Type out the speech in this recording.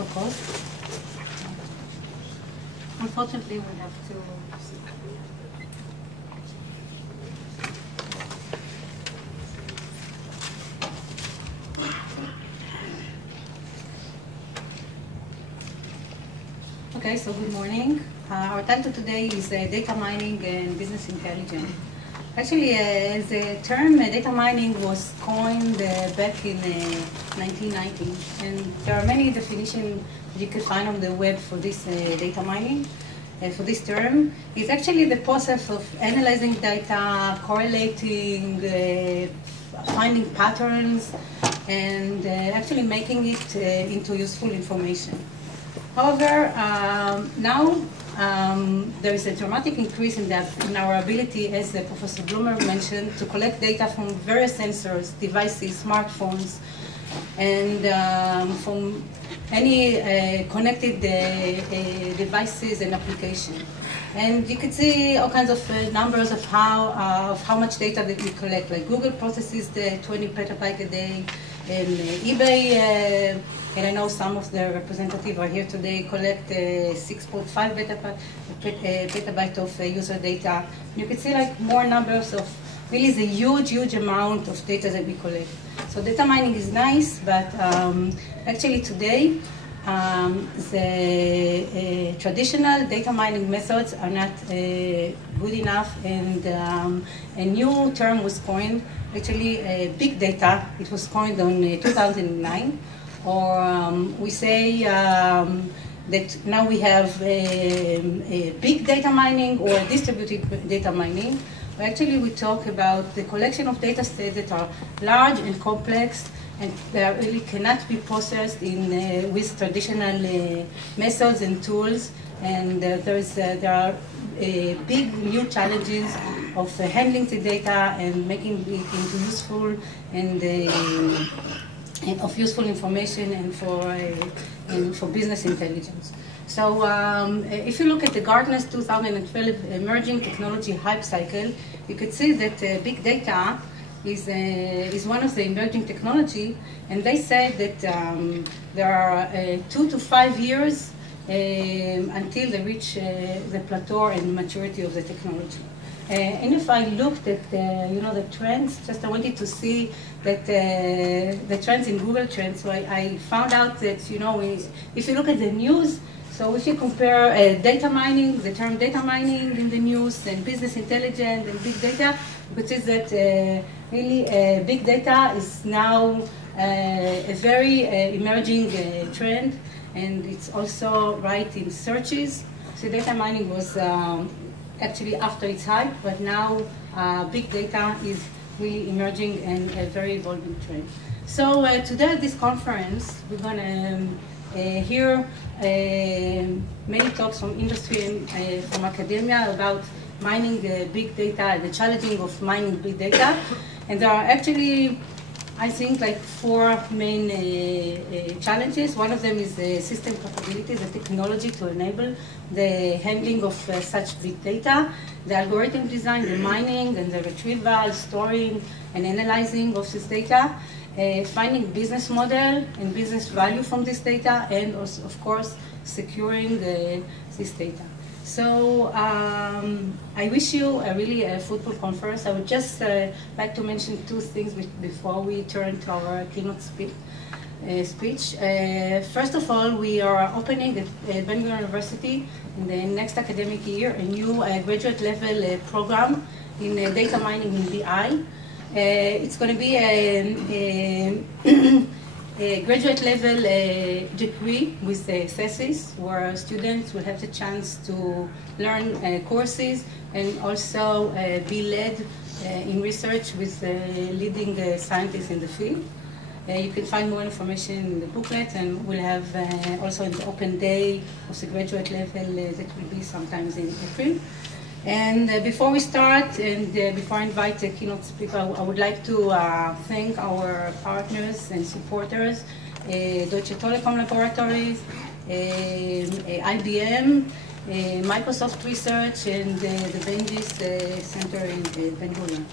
also cost. Unfortunately, we have to. Okay, so good morning. Our title today is Data Mining and Business Intelligence. Actually, the term data mining was coined back in 1990, and there are many definitions you can find on the web for this data mining. For this term, it's actually the process of analyzing data, correlating, finding patterns, and actually making it into useful information. However, now there is a dramatic increase in our ability, as Professor Bloomer mentioned, to collect data from various sensors, devices, smartphones, and from any connected devices and applications. And you can see all kinds of numbers of how much data that we collect. Like Google processes the 20 petabytes a day, and eBay, and I know some of the representatives are here today, collect 6.5 petabyte of user data. You can see like more numbers of really the huge amount of data that we collect. So data mining is nice, but actually today the traditional data mining methods are not good enough, and a new term was coined, actually big data. It was coined in 2009. Or we say that now we have a big data mining or distributed data mining. Actually, we talk about the collection of data sets that are large and complex, and they really cannot be processed with traditional methods and tools. And there are big new challenges of handling the data and making it into useful and of useful information and for business intelligence. So if you look at the Gartner's 2012 Emerging Technology Hype Cycle, you could see that big data is one of the emerging technology, and they say that there are 2 to 5 years until they reach the plateau and maturity of the technology. And if I looked at the trends, just I wanted to see that the trends in Google Trends. So I found out that if you look at the news, so if you compare data mining, the term data mining in the news, and business intelligence and big data, you could see that really big data is now a very emerging trend, and it's also right in searches. So data mining was actually after its hype, but now big data is really emerging and a very evolving trend. So today at this conference, we're going to hear many talks from industry and from academia about mining big data, the challenging of mining big data. And there are actually, I think, like 4 main challenges. One of them is the system capability, the technology to enable the handling of such big data, the algorithm design, the mining and the retrieval, storing and analyzing of this data, finding business model and business value from this data, and also, of course, securing this data. So I wish you a really fruitful conference. I would just like to mention 2 things before we turn to our keynote speech. First of all, we are opening at Ben-Gurion University in the next academic year a new graduate level program in data mining in BI. It's going to be a graduate level degree with a thesis, where students will have the chance to learn courses and also be led in research with leading scientists in the field. You can find more information in the booklet, and we'll have also an open day of the graduate level that will be sometimes in April. And before we start, and before I invite the keynote speaker, I would like to thank our partners and supporters, Deutsche Telekom Laboratories, IBM, Microsoft Research, and the Ben-Gurion Center in Ben-Gurion.